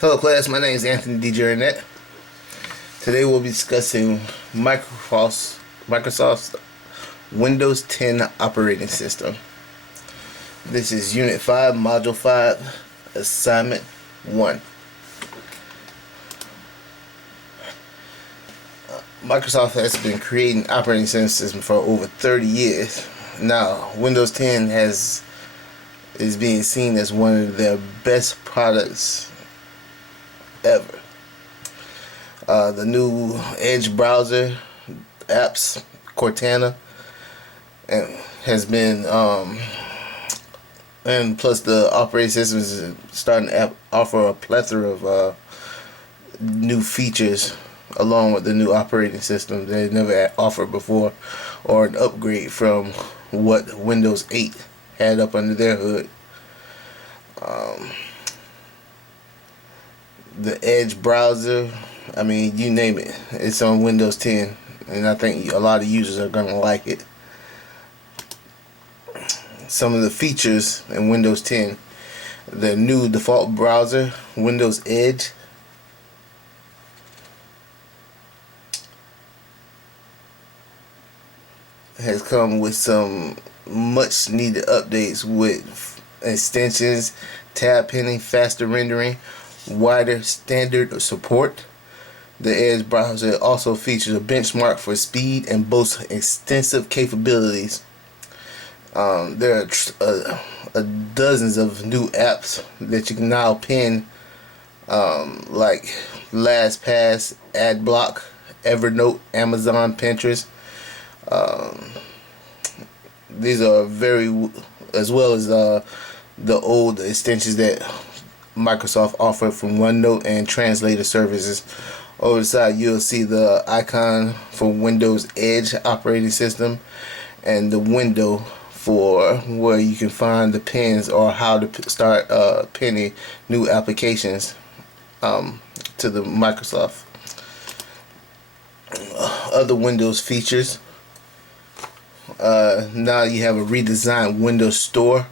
Hello class, my name is Anthony Dejerinett. Today we'll be discussing Microsoft's Windows 10 operating system. This is Unit 5, Module 5, Assignment 1. Microsoft has been creating operating systems for over 30 years. Now, Windows 10 is being seen as one of their best products ever. The new Edge browser apps, Cortana, has been and plus the operating system is starting to offer a plethora of new features along with the new operating system they never offered before, or an upgrade from what Windows 8 had up under their hood. The Edge browser, I mean, you name it, it's on Windows 10, and I think a lot of users are going to like it. Some of the features in Windows 10: the new default browser, Windows Edge, has come with some much needed updates with extensions, tab pinning, faster rendering, wider standard support. The Edge browser also features a benchmark for speed and boasts extensive capabilities. There are dozens of new apps that you can now pin, like LastPass, AdBlock, Evernote, Amazon, Pinterest. These are as well as the old extensions that Microsoft offered from OneNote and translator services. Over the side, you'll see the icon for Windows Edge operating system and the window for where you can find the pins or how to start pinning new applications to the Microsoft. Other Windows features. Now you have a redesigned Windows Store,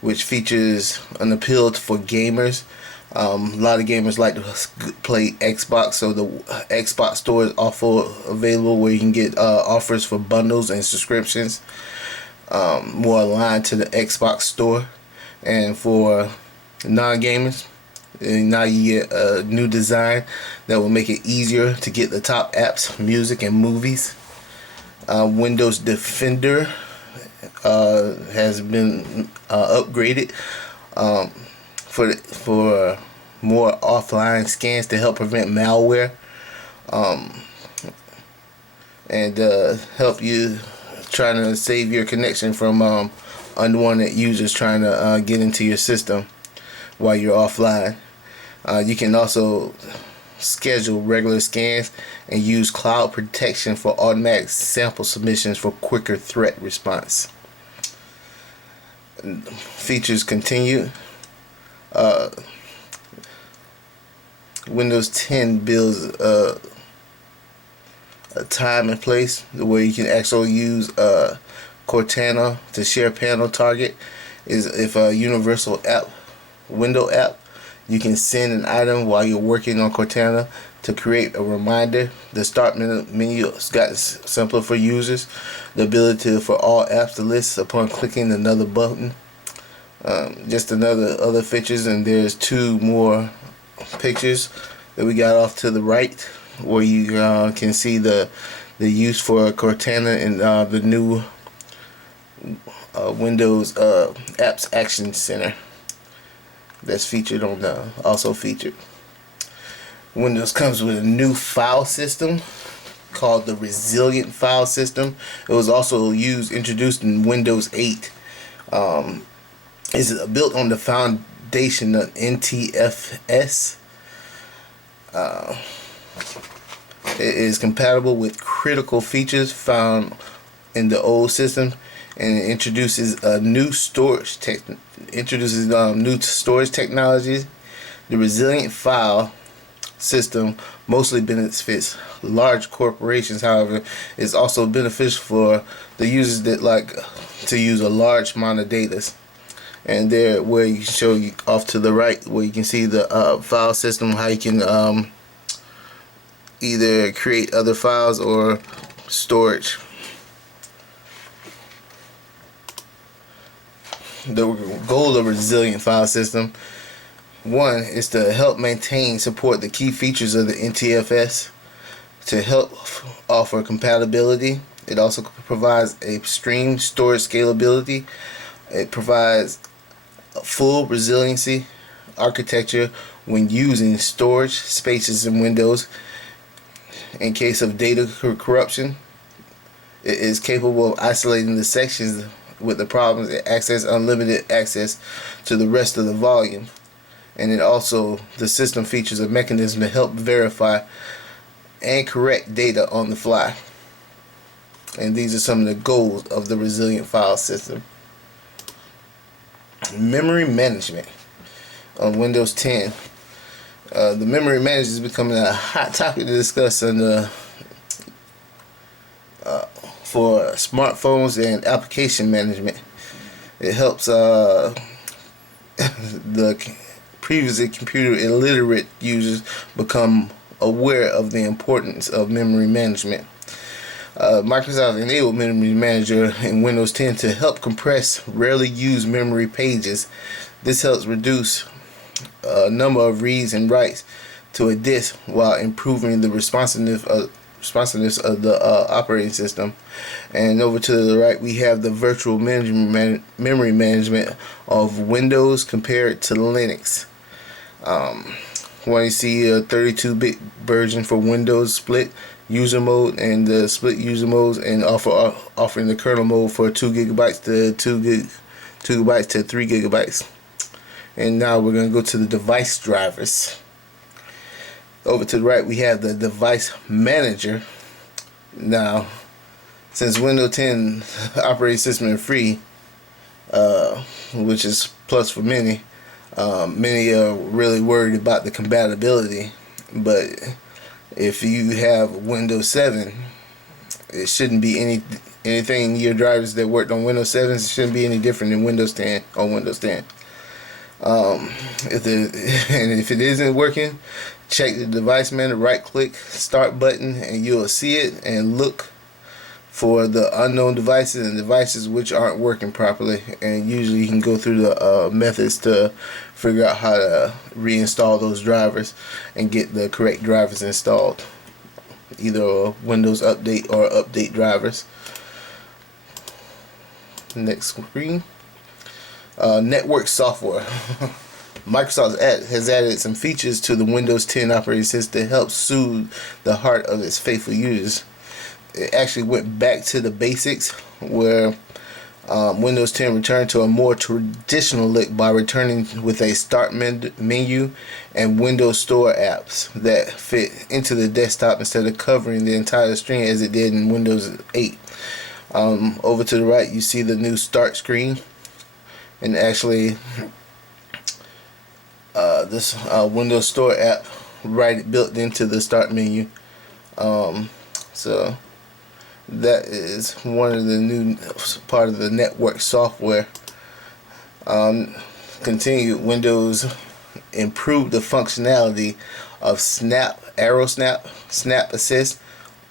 which features an appeal for gamers. A lot of gamers like to play Xbox, so the Xbox Store is also available where you can get offers for bundles and subscriptions, more aligned to the Xbox Store. And for non-gamers, now you get a new design that will make it easier to get the top apps, music, and movies. Windows Defender has been upgraded for more offline scans to help prevent malware, and help you trying to save your connection from unwanted users trying to get into your system while you're offline. You can also schedule regular scans and use cloud protection for automatic sample submissions for quicker threat response. Features continue. Windows 10 builds a time and place where you can actually use Cortana to share panel target. Is if a universal app, window app, you can send an item while you're working on Cortana to create a reminder. The start menu has gotten simpler for users. The ability for all apps to list upon clicking another button. Just other features, and there's two more pictures that we got off to the right where you can see the use for Cortana and the new Windows Apps Action Center that's featured on also featured. Windows comes with a new file system called the Resilient File System. It was also introduced in Windows 8. Is built on the foundation of NTFS. It is compatible with critical features found in the old system, and it introduces new storage technologies. The Resilient File System mostly benefits large corporations. However, it's also beneficial for the users that like to use a large amount of data. And there where you show you off to the right where you can see the file system, how you can either create other files or storage. The goal of a resilient file system, one, is to help maintain, support the key features of the NTFS, to help offer compatibility. It also provides extreme storage scalability. It provides a full resiliency architecture when using storage spaces in Windows in case of data corruption. It is capable of isolating the sections with the problems. It access unlimited access to the rest of the volume. And it also, the system features a mechanism to help verify and correct data on the fly. And these are some of the goals of the resilient file system. Memory management on Windows 10. The memory management is becoming a hot topic to discuss for smartphones and application management. It helps the previously computer illiterate users become aware of the importance of memory management. Microsoft enabled Memory Manager in Windows 10 to help compress rarely used memory pages. This helps reduce number of reads and writes to a disk while improving the responsiveness of the operating system. And over to the right we have the virtual memory management of Windows compared to Linux. When you see a 32-bit version for Windows split user mode and the split user modes, and offering the kernel mode for 2 gigabytes to 2 gigabytes to 3 gigabytes. And now we're going to go to the device drivers. Over to the right we have the device manager. Now, since Windows 10 operating system is free, which is plus for many, many are really worried about the compatibility. But if you have Windows 7, it shouldn't be anything in your drivers that worked on Windows 7. It shouldn't be any different than Windows 10 on Windows 10. If it isn't working, check the device manager, right click start button, and you'll see it, and look for the unknown devices and devices which aren't working properly. And usually you can go through the methods to figure out how to reinstall those drivers and get the correct drivers installed, either a Windows update or update drivers. Next screen. Network software. Microsoft has added some features to the Windows 10 operating system to help soothe the heart of its faithful users. It actually went back to the basics, where Windows 10 returned to a more traditional look by returning with a start menu and Windows Store apps that fit into the desktop instead of covering the entire screen as it did in Windows 8. Over to the right you see the new start screen, and actually this Windows Store app built into the start menu. So that is one of the new part of the network software. Continued, Windows improved the functionality of Snap Assist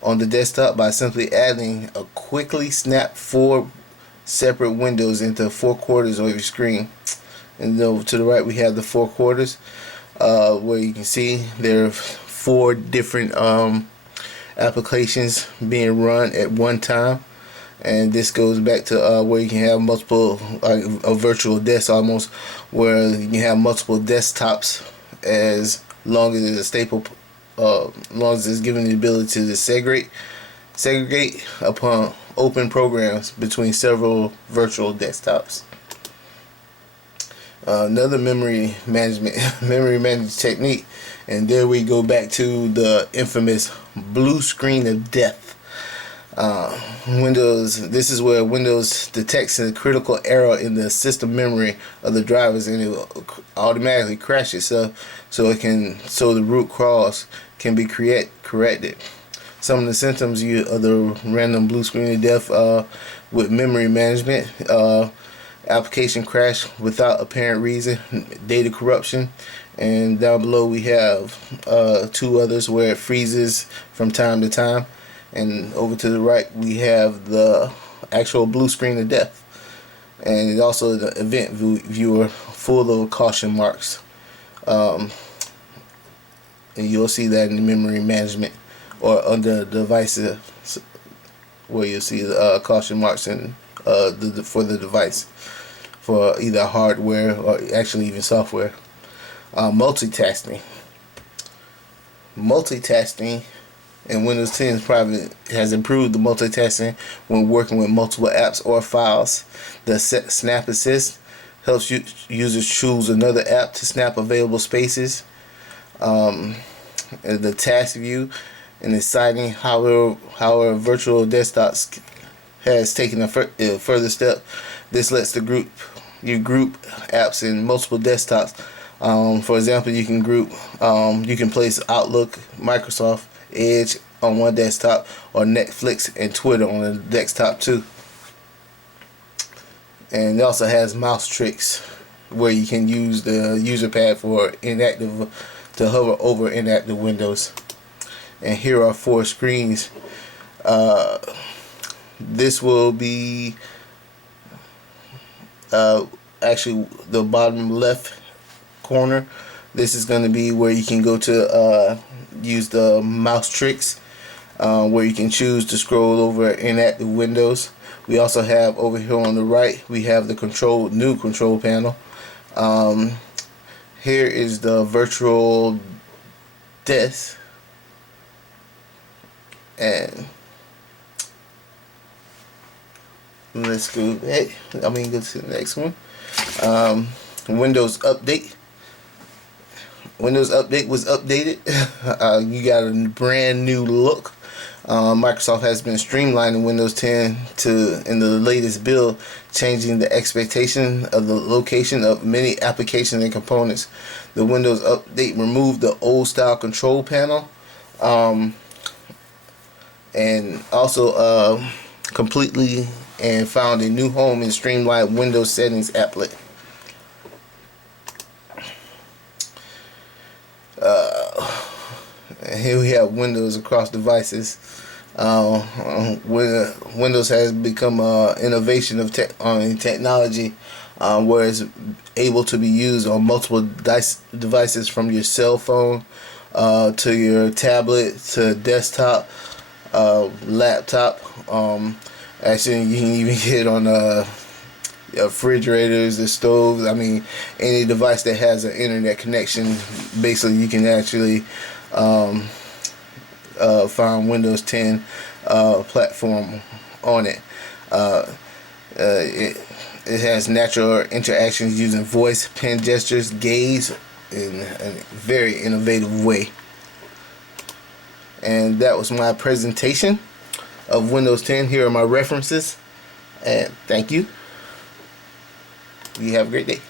on the desktop by simply adding a quickly snap 4 separate windows into 4 quarters of your screen. And over to the right we have the 4 quarters, where you can see there are 4 different applications being run at one time. And this goes back to where you can have multiple, like a virtual desk almost, where you can have multiple desktops as long as it's a staple, long as it's given the ability to segregate upon open programs between several virtual desktops. Another memory management technique, and there we go back to the infamous blue screen of death. This is where Windows detects a critical error in the system memory of the drivers, and it will automatically crash itself so the root cause can be corrected. Some of the symptoms of the random blue screen of death with memory management, application crash without apparent reason, data corruption, and down below we have 2 others where it freezes from time to time, and over to the right we have the actual blue screen of death, and also the event viewer full of caution marks, and you'll see that in the memory management or under devices where you'll see the caution marks in for the device, for either hardware or actually even software. Multitasking in Windows 10 has improved the multitasking when working with multiple apps or files. The Snap Assist helps users choose another app to snap available spaces. The task view and exciting how a virtual desktop has taken a further step. This lets you group apps in multiple desktops. For example, you can place Outlook, Microsoft Edge on one desktop, or Netflix and Twitter on the desktop too. And it also has mouse tricks where you can use the user pad for to hover over inactive windows. And here are 4 screens. This will be actually the bottom left corner. This is going to be where you can go to use the mouse tricks, where you can choose to scroll over inactive windows. We also have over here on the right, we have the new control panel. Here is the virtual desk, and let's go go to the next one. Windows Update. Windows Update was updated. You got a brand new look. Microsoft has been streamlining Windows 10 in the latest build, changing the expectation of the location of many applications and components. The Windows Update removed the old style control panel, and also completely and found a new home in streamlined Windows settings applet. And here we have Windows across devices. Windows has become innovation of technology, where it's able to be used on multiple devices, from your cell phone to your tablet to desktop, laptop. Actually, you can even get on refrigerators, the stoves. I mean, any device that has an internet connection, basically you can actually find Windows 10 platform on it. It has natural interactions using voice, pen gestures, gaze in a very innovative way. And that was my presentation of Windows 10. Here are my references, and thank you. You have a great day.